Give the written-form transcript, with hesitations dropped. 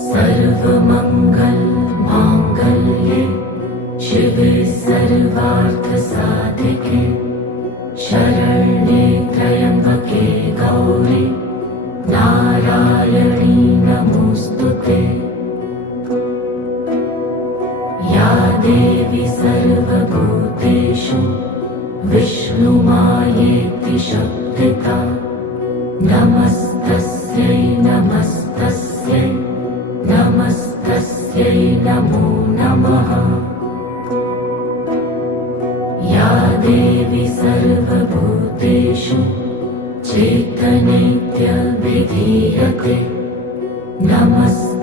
सर्वमंगल मांगल्ये शिवे सर्वार्थसाधिके शरण्ये त्र्यंबके गौरी नारायणी नमोस्तुते। या देवी सर्वभूतेषु विष्णुमायेति शक्तिता नमस्तस्यै नमस्तस्यै नमस्तस्यै नमो नमः। या देवी सर्वभूतेषु चैतन्येत्यभिधीयते नमस्ते